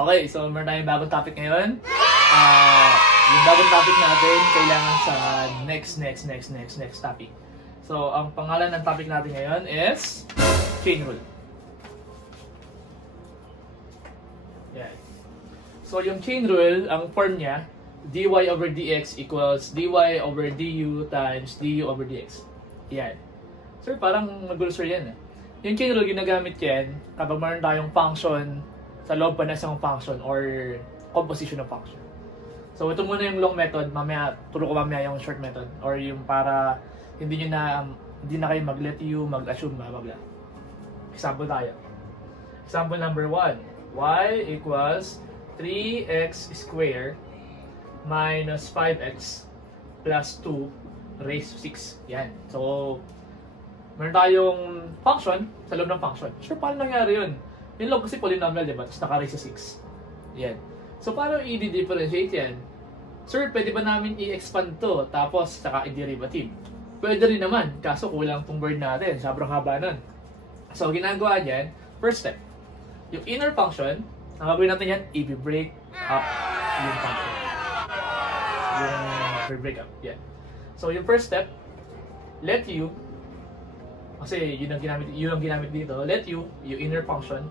Okay, so meron tayong bagong topic ngayon. Yung bagong topic natin, kailangan sa next topic. So, ang pangalan ng topic natin ngayon is chain rule. Yan. So, yung chain rule, ang form niya, dy over dx equals dy over du times du over dx. Yan. Sir, parang magulo sir yan eh. Yung chain rule, ginagamit yan kapag mayroon tayong function sa loob pa na isang function or composition of function. So, ito muna yung long method. Mamaya, turo ko mamaya yung short method or yung para hindi na kayo mag-let you, mag-assume, blah. Example tayo. Example number 1. Y equals 3x squared minus 5x plus 2 raised to 6. Yan. So, meron tayong function sa loob ng function. Sure, paano nangyari yun? Yung log kasi polynomial, diba? Tapos naka-raise to 6. Yan. So, paano i-differentiate yan? Sir, pwede ba namin i-expand to tapos saka i-derivative? Pwede rin naman, kaso kulang tong word natin. Sobrang haba nun. So, ginagawa dyan, first step. Yung inner function, ang gagawin natin yan, i-break up yung function. Yung break up, yan. So, yung first step, let u, kasi yun ang ginamit dito, let u, yung inner function,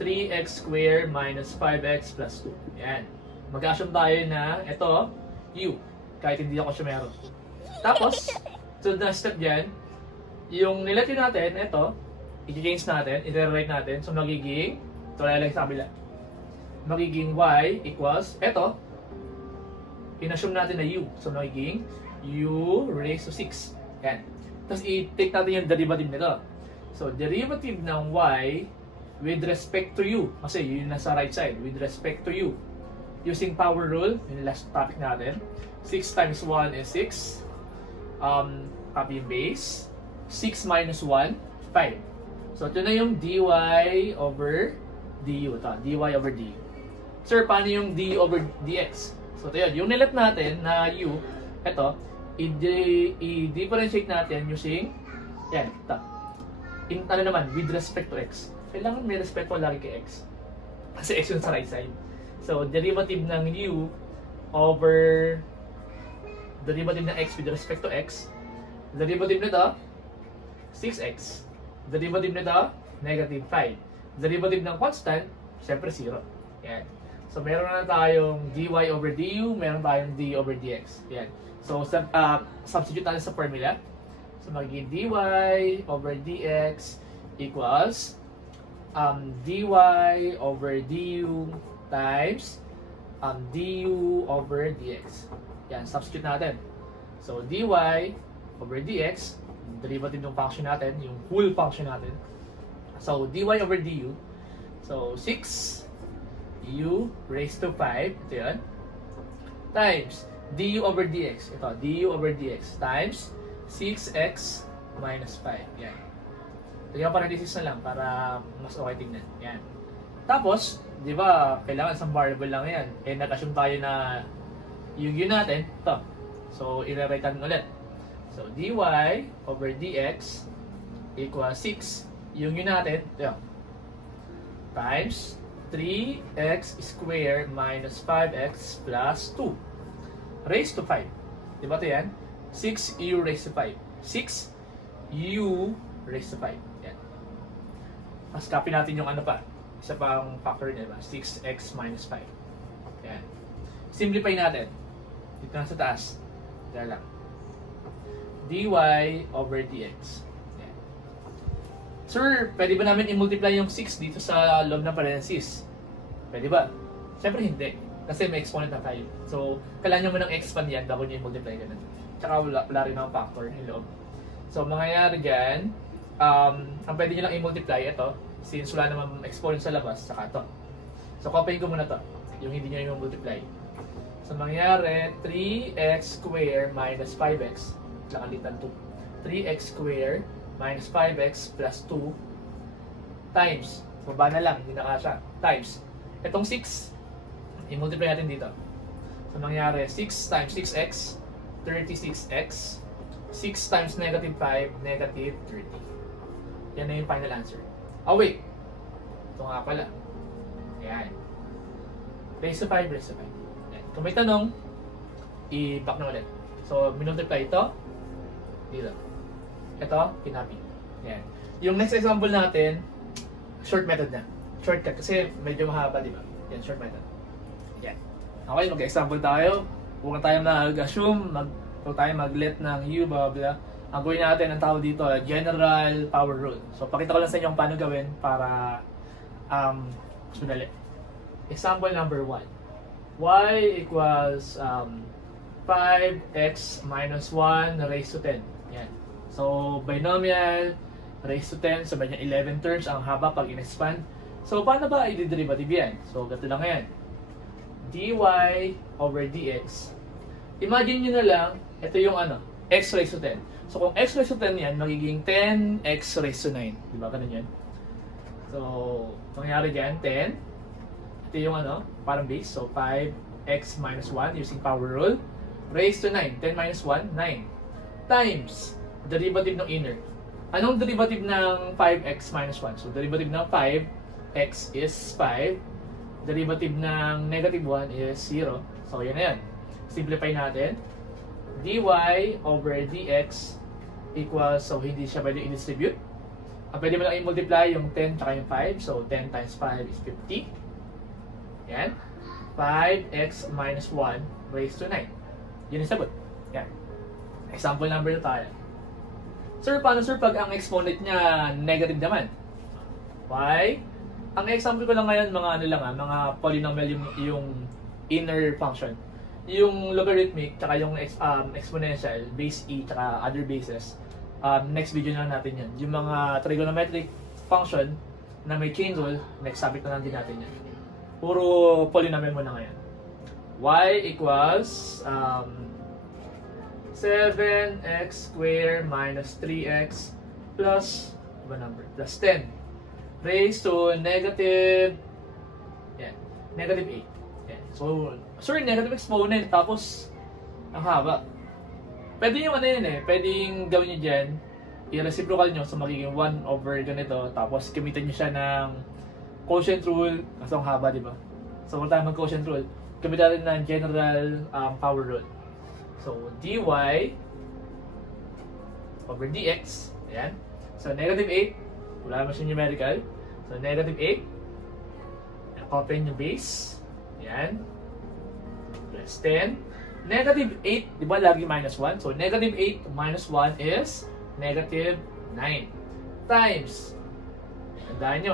3x squared minus 5x plus 2. Yan. Mag-assume tayo na ito, u, kahit hindi ako siya meron. Tapos, so the step dyan, yung nilet u natin, ito, i-change natin, i-rewrite natin, so magiging, ito lalagay sa kabila, magiging y equals, ito, in-assume natin na u, so magiging u raised to 6. Yan. Tapos i-take natin yung derivative nito. So, derivative ng y with respect to u, kasi yun nasa right side, with respect to u, using power rule, yung last topic natin, 6 times 1 is 6, copy base, 6 minus 1, 5. So, ito na yung dy over du, ito, dy over du. Sir, paano yung d over dx? So, ito yun, yung nilat natin na u, ito, i-differentiate natin using, yan, ito, ano naman, with respect to x. Kailangan may respeto lagi kay x. Kasi x yun sa right side. So, derivative ng u over derivative ng x with respect to x. Derivative nito, 6x. Derivative nito, negative 5. Derivative ng constant, syempre 0. Yan. So, meron na tayong dy over du, meron tayong d over dx. Yan. So, substitute natin sa formula. So, magiging dy over dx equals dy over du times du over dx. Yan, substitute natin. So, dy over dx, derivative ng function natin, yung whole function natin. So, dy over du, so 6 u raised to 5, ito yun, times du over dx, ito, du over dx, times 6x minus 5. Yan. Lagyan ko parenthesis na lang para mas okay tingnan. Yan. Tapos, di ba, kailangan isang variable lang yan. Eh, nag-assume tayo na yung u natin, ito. So, i-rewrite natin ulit. So, dy over dx equals 6. Yung u natin, ito. Times 3x squared minus 5x plus 2. Raised to 5. Di ba ito yan? 6u raised to 5. 6u raised to 5. Yan. Mas copy natin yung ano pa. Isa pang factor niya, diba? 6x minus 5. Yan. Simplify natin. Dito na sa taas. Diyan lang. dy over dx. Yan. Sir, pwede ba namin i-multiply yung 6 dito sa loob ng parenthesis? Pwede ba? Siyempre hindi. Kasi may exponent na 5. So, kailangan nyo mo nang expand yan bago nyo i-multiply ganun. Tsaka wala rin ang factor yung loob. So, mangyayari dyan, ang pwede nyo lang i-multiply, ito, since wala naman exponent sa labas, saka ito. So, copyin ko muna ito, yung hindi nyo i-multiply. So, mangyayari, 3x squared minus 5x, nakalitan 2. 3x squared minus 5x plus 2 times, so baba na lang, hindi na kasha, times, itong 6, i-multiply natin dito. So, mangyayari, 6 times 6x, 36x, 6 times negative 5, negative 30. Yan na yung final answer. Oh wait, ito nga pala. Ayan. Raise to 5, raise to 5. Yan. Kung may tanong, i-back na ulit. So, minultiply ito, dito. Ito, kinapi. Yan. Yung next example natin, short method na. Shortcut kasi medyo mahaba, di ba? Yan, short method. Yan. Okay, mag-example tayo. Huwag tayo mag-assume, huwag tayo mag-let ng u, blah, blah. Ang gawin natin, ang tawag dito, general power rule. So, pakita ko lang sa inyo kung paano gawin para sudali. Example number 1. Y equals 5x minus 1 raised to 10. Yan. So, binomial raised to 10. So, niya 11 terms ang haba pag in-expand. So, paano ba i-derivative yan? So, ganito lang yan. dy over dx. Imagine nyo na lang, ito yung x raised to 10. So, kung x raised to 10 yan, magiging 10x raised to 9. Diba? Ganun yan. So, mangyari dyan, 10. Ito yung parang base. So, 5x minus 1 using power rule. Raised to 9. 10 minus 1, 9. Times derivative ng inner. Anong derivative ng 5x minus 1? So, derivative ng 5x is 5. Derivative ng negative 1 is 0. So, yan na yan. Simplify natin. dy over dx equals, so hindi siya pwede i-distribute. Pwede mo lang i-multiply yung 10 tsaka yung 5. So, 10 times 5 is 50. Yan. 5x minus 1 raised to 9. Yun yung sagot. Yan. Example number 2 tayo. Sir, paano sir pag ang exponent niya negative naman? Why? Ang example ko lang ngayon, mga polynomial yung inner function. Yung logarithmic, tsaka yung exponential, base e, tsaka other bases. Next video na natin yan. Yung mga trigonometric function na may chain rule, next topic na lang din natin yan. Puro polynomial mo na ngayon. Y equals 7x squared minus 3x plus, plus 10 raised to negative, negative 8. Yan. So, sorry, negative exponent, tapos, ang haba. Pwede yung pwedeng gawin nyo dyan, i-reciprocal nyo, so magiging 1 over ganito, tapos gamitin nyo siya ng quotient rule, kasi ang haba, di ba? So, kung tayo mag-quotient rule, gamitin natin ng general power rule. So, dy over dx, ayan. So, negative 8, wala naman siya numerical. So, negative 8, open yung base, ayan, plus 10. Negative 8, di ba lagi minus 1? So, negative 8 minus 1 is negative 9 times. Tandaan nyo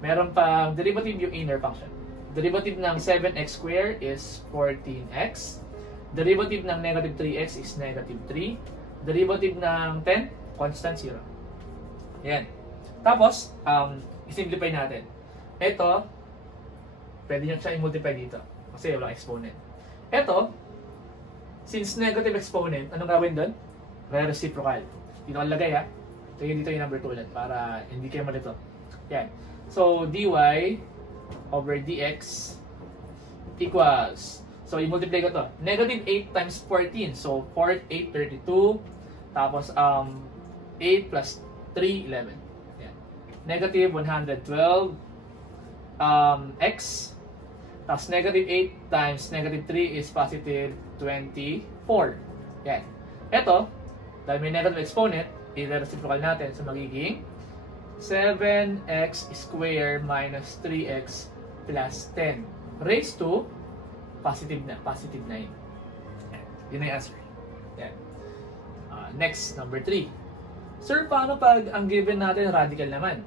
meron pang derivative yung inner function. Derivative ng 7x squared is 14x. Derivative ng negative 3x is negative 3. Derivative ng 10, constant 0. Yan. Tapos, i-simplify natin. Ito, pwede nyo siya i-multiply dito. Kasi walang exponent. Ito, since negative exponent, anong gawin doon? Reciprocal. Dito ang lagay dito yung number 2 ulit para hindi kayo malito. Yan. So, dy over dx equals, so i-multiply ko to. Negative 8 times 14. So, 8, 32. Tapos, 8 plus 3, 11. Yan. Negative 112 x. Tapos, negative 8 times negative 3 is positive 24. Yan. Ito, dahil may negative exponent, i-reciprocal natin. So, magiging 7x squared minus 3x plus 10 raised to positive 9. Yan. Yun na yung answer. Yan. Next, number 3. Sir, paano pag ang given natin radical naman?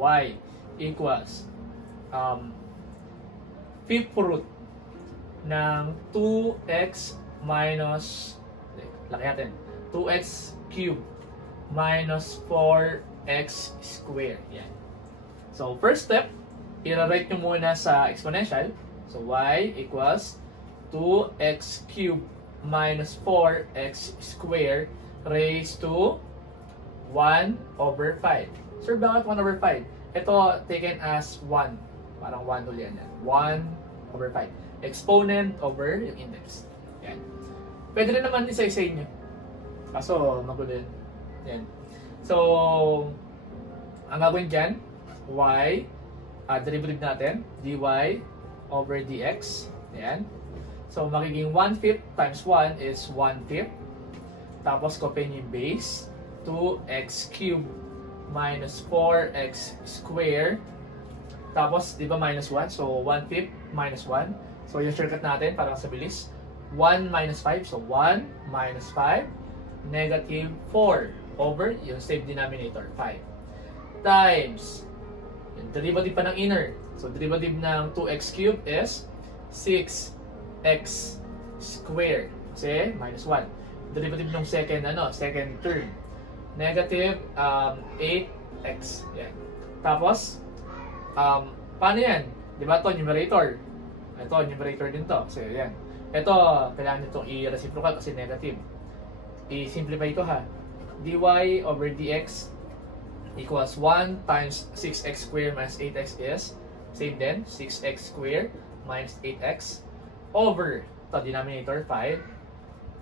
Y equals fifth root ng 2x minus, laki natin, 2x cubed minus 4x squared. Yan. So, first step, i-write nyo muna sa exponential. So, y equals 2x cubed minus 4x squared raised to 1 over 5. Sir, bakit 1 over 5? Ito, taken as 1. Parang 1 ulit yan. 1 over 5. Exponent over yung index. Yan. Pwede rin naman isa-isa nyo. Kaso, magulo yan. Yan. So, ang gagawin dyan, y derivative natin, dy over dx. Ayan. So, magiging 1/5 times 1 is 1/5. Tapos, copy niyo yung base. 2x cubed minus 4x squared. Tapos, di ba minus 1? So, 1/5 minus 1. So, yung shortcut natin, para sa bilis. 1 minus 5. So, 1 minus 5. Negative 4 over yung same denominator, 5. Times, yung derivative pa ng inner. So, derivative ng 2x cubed is 6x squared. Kasi, minus 1. Derivative ng second term. Negative 8x. Yan. Tapos, paano yan? Di ba ito, numerator? Ito, numerator din to. So, yan. Ito, kailangan nyo itong i-reciprocal kasi negative. I-simplify ko ha. dy over dx equals 1 times 6x squared minus 8x is same din, 6x squared minus 8x over ito, denominator 5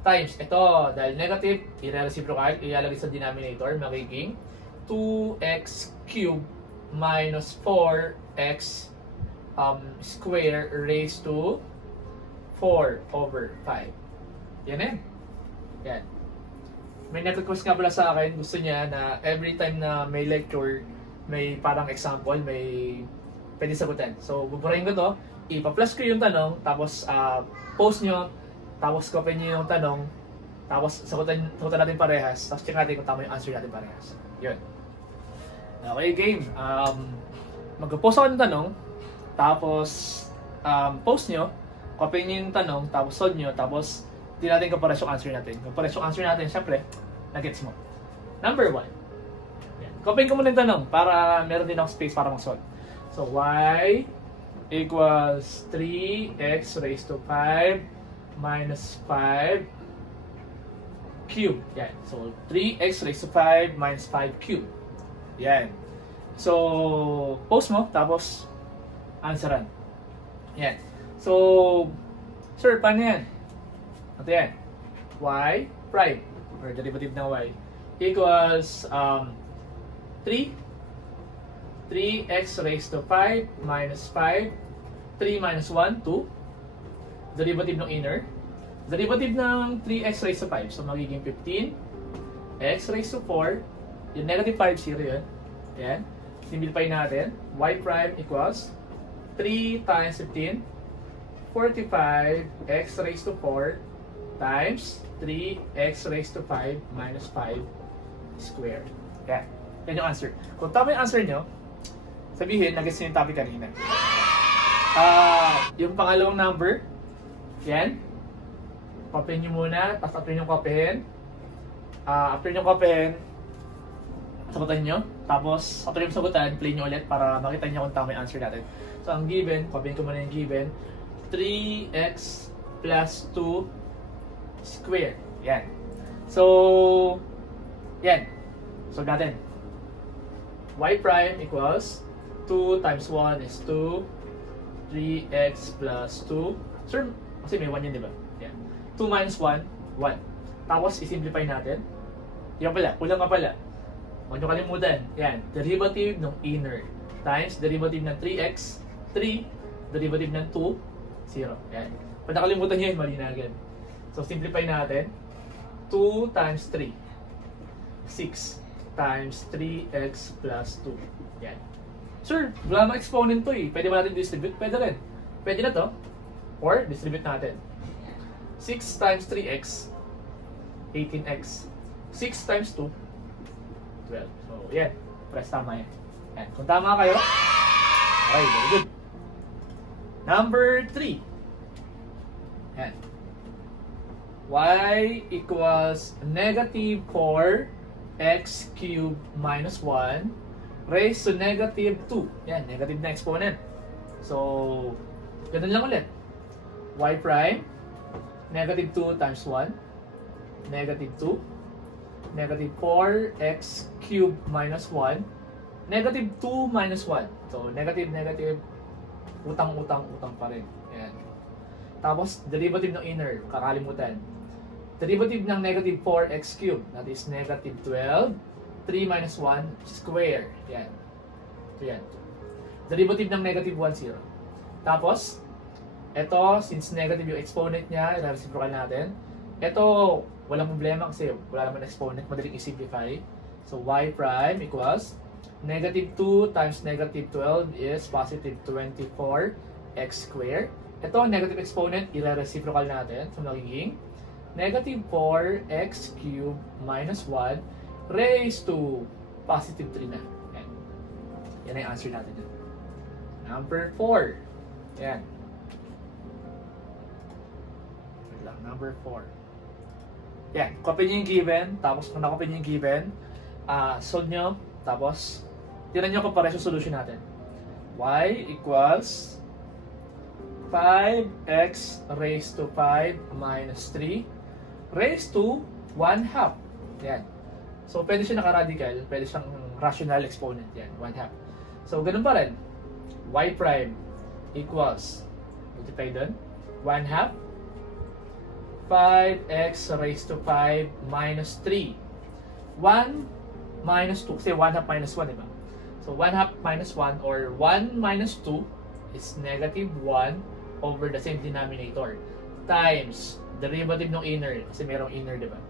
times ito, dahil negative, i-reciprocal, ilalagay sa denominator, magiging 2x cubed minus 4x squared raised to 4 over 5. Yan eh. Yan. May nag-request nga pala sa akin, gusto niya na every time na may lecture, may parang example, may pwede sagutin. So, buburahin ko to, ipa-plus ko yung tanong, tapos post nyo, tapos copy nyo yung tanong, tapos sagutin natin parehas, tapos check natin kung tama yung answer natin parehas. Yun. Okay, game. Mag-post ako ng tanong, tapos post nyo, copy nyo yung tanong, tapos solve nyo, tapos di natin kapares yung answer natin. Kung pares yung answer natin, syempre, nagets mo. Number 1. Copy ko muna yung tanong para meron din akong space para mag-solve. So, y equals 3x raised to 5 minus 5 cube. Yan. So, 3x raised to 5 minus 5 cube. Yan. So, post mo, tapos answeran. Yan. So, sir, paano yan? Ito yan. Y prime, or derivative ng y, equals 3x raised to 5 minus 5, 3 minus 1, 2. Derivative ng inner. Derivative ng 3x raised to 5, so magiging 15. X raised to 4, yung negative 5, 0 yun. Yan. Simplify natin. Y prime equals 3 times 15, 45 x raised to 4 times 3x raised to 5 minus 5 squared. Yan. Yan yung answer. Kung tama yung answer nyo, sabihin, nag-guess nyo yung topic kanina. Yung pangalawang number, yan. Copy nyo muna, tapos after nyo copyhin. After nyo copyhin, sagutan nyo. Tapos, after nyo sagutan, play nyo ulit para makita nyo kung tama yung answer natin. So, ang given, copyin ko muna yung given, 3x plus 2 squared. Yan. So, yan. So, natin. Y prime equals 2 times 1 is 2. 3x plus 2. Sir, kasi may 1 yan, di ba? Yan. 2 minus 1, 1. Tapos, isimplify natin. Yan pala, kulang ka pala. Huwag nyo kalimutan. Yan. Derivative ng inner times derivative ng 3x, 3. Derivative ng 2, 0. Yan. Pag nakalimutan nyo yun, mali na agad. So, simplify natin. 2 times 3. 6 times 3x plus 2. Yan. Sir, wala namang exponent to eh. Pwede ba natin distribute? Pwede rin. Pwede na to. Or, distribute natin. 6 times 3x, 18x. 6 times 2, 12. So, yan. Press tama yan. Yan. Kung tama kayo, okay, very good. Number 3. Yan. Y equals negative 4x cubed minus 1 raised to negative 2. Yan, negative na exponent. So, ganun lang ulit. Y prime, negative 2 times 1, negative 2, negative 4x cubed minus 1, negative 2 minus 1. So, negative, negative, utang pa rin. Yan. Tapos, derivative ng inner, kakalimutan. Derivative ng negative 4x cubed, that is negative 12, 3 minus 1 square. Yan. So, yan. Derivative ng negative 1, 0. Tapos, ito, since negative yung exponent niya, i-reciprocal natin. Ito, walang problema kasi wala naman exponent, madaling i-simplify. So, y prime equals negative 2 times negative 12 is positive 24x squared. Ito, negative exponent, i-reciprocal natin. So, magiging negative 4x cubed minus 1 raised to positive 3 na. Yan. Yan ang answer natin dyan. Number 4. Yan. Wait lang, number 4. Yan. Copy nyo yung given. Tapos kung nakopy nyo yung given, solve nyo. Tapos, tinan nyo kung pares yung solution natin. Y equals 5x raised to 5 minus 3 raised to 1 half. Yan. So, pwede siya naka-radical. Pwede siyang rational exponent. Yan, 1 half. So, ganun pa rin. Y prime equals, multiply doon, 1 half 5x raised to 5 minus 3. 1 minus 2. Kasi 1 half minus 1, diba? So, 1 half minus 1 or 1 minus 2 is negative 1 over the same denominator times derivative ng inner. Kasi merong inner, diba?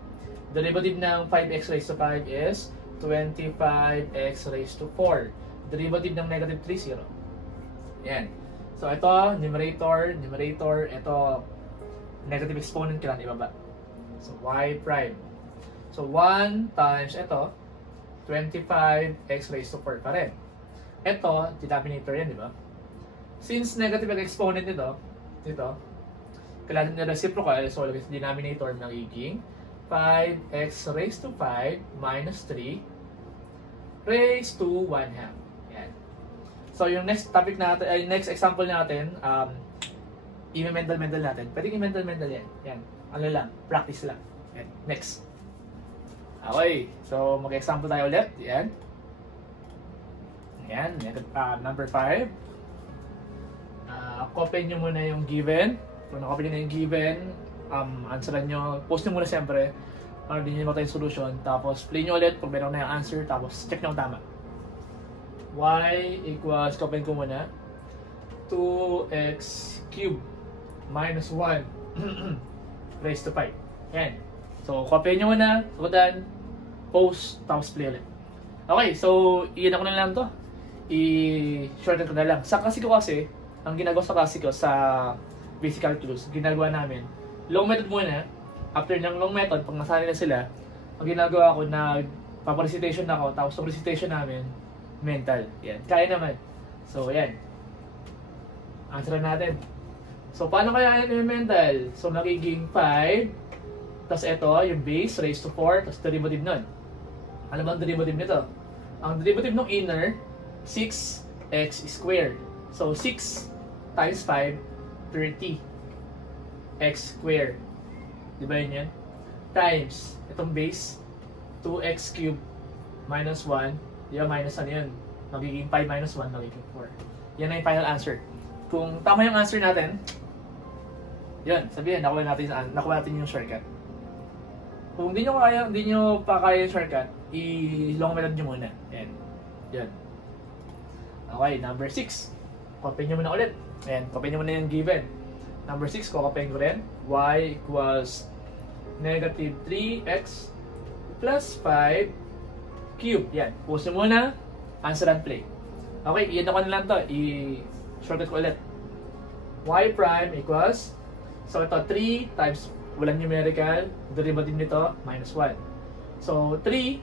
Derivative ng 5x raised to 5 is 25x raised to 4. Derivative ng negative 3, 0. Yan. So, ito, numerator. Ito, negative exponent kailangan ibaba. So, y prime. So, 1 times ito, 25x raised to 4 pa rin. Ito, denominator yan, di ba? Since negative ang exponent nito, kailangan na reciprocal, so lagay sa denominator magiging 5x raised to 5 minus 3 raised to 1 half. Yan. So, yung next topic natin, next example natin, i-mental natin. Pwede i-mental yan. Yan. Ano lang, practice lang. Yan. Next. Okay. So, mag-example tayo ulit. Yan. Yan. Number 5. Copy nyo muna yung given. Kung nakopy nyo na yung given, answeran nyo. Post nyo muna siyempre. Para din nyo matay yung solution. Tapos, play nyo ulit pag meron na yung answer. Tapos, check nyo kung tama. Y equals, copy ko muna, 2x cubed minus 1 raised to 5. Yan. So, copy nyo muna, sagutan, post, tapos play ulit. Okay, so, iyan ako na lang to. I-shorten ko na lang. Sa klasiko kasi, ang ginagawa sa klasiko sa basic calculus, ginagawa namin, long method muna. After ng long method, pag nasanay na sila, ang ginagawa ko na paparecitation ako, tapos sa recitation namin, mental. Yan. Kaya naman. So, yan. Answer natin. So, paano kaya yan yung mental? So, magiging 5. Tapos ito, yung base raised to 4. Tapos derivative nun. Ano ba ang derivative nito? Ang derivative ng inner, 6x squared. So, 6 times 5, 30. X squared. Diba yun yan? Times, itong base, 2x cubed minus 1. Diba, minus ano yun? Magiging 5 minus 1, magiging 4. Yan na yung final answer. Kung tama yung answer natin, yun, sabihin, nakuha natin yung shortcut. Kung hindi nyo pa kaya yung shortcut, i-long method nyo muna. Yan. Yan. Okay, number 6. Copy nyo muna ulit. Ayan, copy nyo muna yung given. Number 6, copy ko rin. Y equals negative 3x plus 5 cube. Yan. Post nyo muna. Answer and play. Okay, iyan ako na lang to. I-shortcut ko ulit. Y prime equals, so ito 3 times, walang numerical, derivative nito, minus 1. So 3,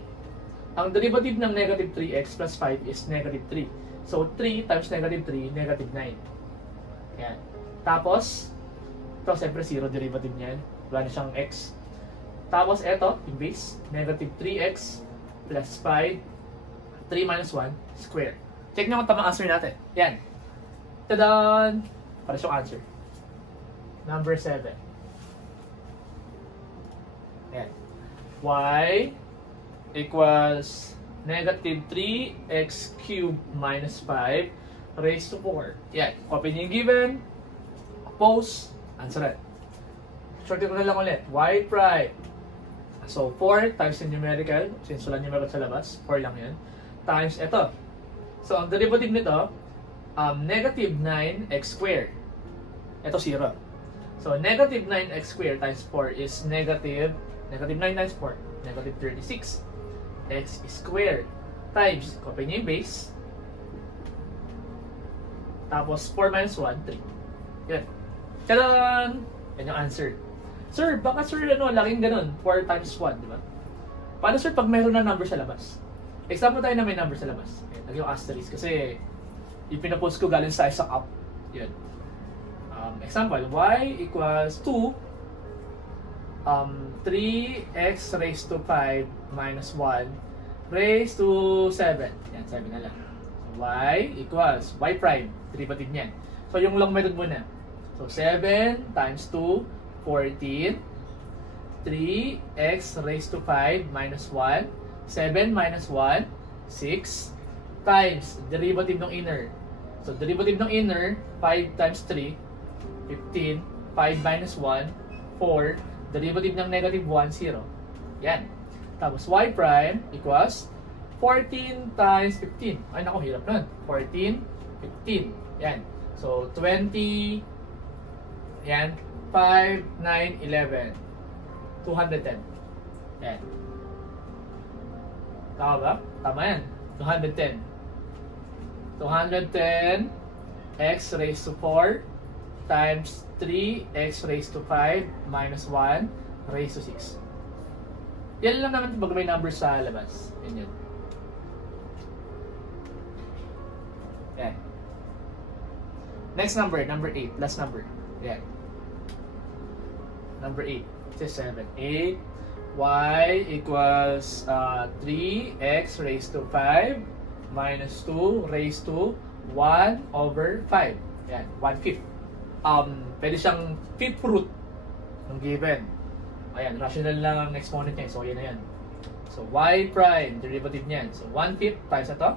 ang derivative ng negative 3x plus 5 is negative 3. So 3 times negative 3, negative 9. Yan. Tapos, ito siyempre 0 derivative niyan. Wala na siyang x. Tapos ito, yung base, negative 3x plus 5, 3 minus 1, square. Check nyo kung tamang answer natin. Yan. Tadaan! Para siyang answer. Number 7. Yan. Y equals negative 3x cubed minus 5 raised to 4. Yan. Copy niyo yung given. Post. Answer it. Shorten ko na lang ulit. Y prime. So, 4 times yung numerical. Since wala numerical sa labas, 4 lang yan. Times ito. So, ang derivative nito, negative 9x squared. Ito 0. So, negative 9x squared times 4 is negative 9 times 4, negative 36. X squared times, copy niyo yung base. Tapos, 4 minus 1, 3. Yan. Tadaan! Yan yung answer. Sir, baka sir, laking ganun. 4 times 1, di ba? Paano sir pag meron na number sa labas? Example tayo na may number sa labas. Lagi yung asterisk kasi yung pinapost ko galing sa isang up. Yun. Example, y equals 2 3x raised to 5 minus 1 raised to 7. Yan, 7 na lang. So, y equals y prime. Derivative niyan. So, yung long method muna. So, 7 times 2, 14. 3x raised to 5 minus 1. 7 minus 1, 6. Times derivative ng inner. So, derivative ng inner, 5 times 3, 15. 5 minus 1, 4. Derivative ng negative 1, 0. Yan. Tapos, y prime equals 14 times 15. Ay, naku, hirap nun. 14, 15. Yan. So, 20. Yan. 5, 9, 11. 210. Yan. Tama ba? Tama yan. 210. 210 x raised to 4 times 3x raised to 5 minus 1 raised to 6. Yan lang naman pag may number sa labas. Yan yun. Yan. Next number, number 8. Last number. Yan. Number 8. This is 7. 8. Y equals 3x raised to 5 minus 2 raised to 1 over 5. Yan. 1/5. Pwede siyang fifth root ng given. Ayan, rational lang ang exponent niya. So, yan na yan. So, y prime, derivative niyan. So, 1/5 times ito.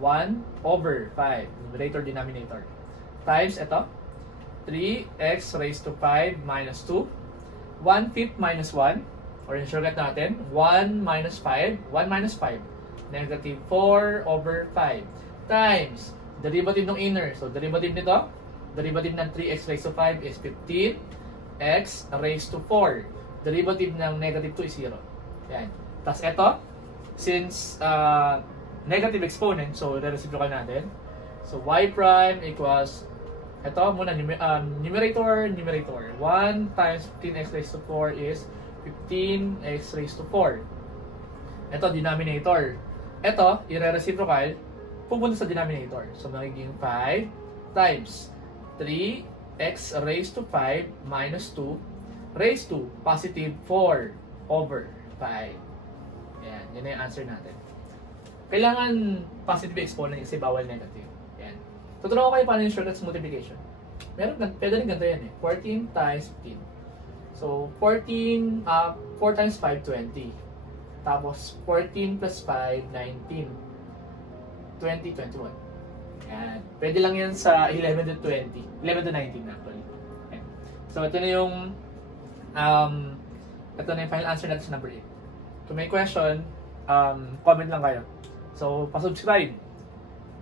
1 over 5. Numerator, denominator. Times ito. 3x raised to 5 minus 2. 1/5 minus 1. Or yung shortcut natin, 1 minus 5. 1 minus 5. Negative 4 over 5. Times derivative ng inner. So, derivative nito. Derivative ng 3x raised to 5 is 15x raised to 4. Derivative ng negative 2 is 0. Yan. Tapos ito, since negative exponent, so re-reciprocal natin. So y prime equals, ito muna, numerator. 1 times 15x raised to 4 is 15x raised to 4. Ito, denominator. Ito, i-re-reciprocal, pupunta sa denominator. So magiging 5 times 3x raised to 5 minus 2 raised to positive 4 over 5. Yan, yan na yung answer natin. Kailangan positive exponent kasi bawal negative. Yan. Tuturuan ko kayo paano yung shortcut sa multiplication. Pwede rin ganito yan eh. 14 times 15. So, 14, 4 times 5, 20. Tapos, 14 plus 5, 19. 20, 21. Yan. Pwede lang yan sa 11 to 20. 11 to 19 actually. Okay. So, ito na yung final answer natin sa number 8. Kung may question, comment lang kayo. So, pa-subscribe.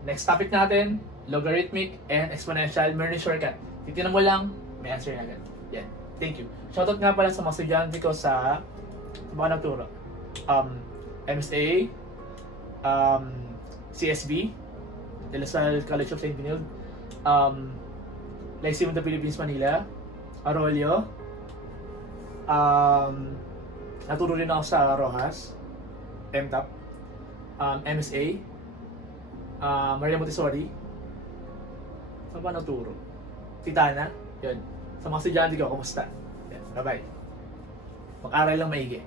Next topic natin, logarithmic and exponential. Meron yung shortcut. Titinan mo lang, may answer na agad. Yan. Thank you. Shoutout nga pala sa mga estudyante ko sa mga nagturo. MSA, CSB, De La Salle College of St. Benilde, Lyceum of the Philippines, Manila, Arroyo, naturo rin ako sa Rojas, MTAP, MSA, Maria Montessori, saan pa naturo? Titana, yun. Sa mga estudyante ko, kumusta? Bye-bye. Mag-aral lang maigi.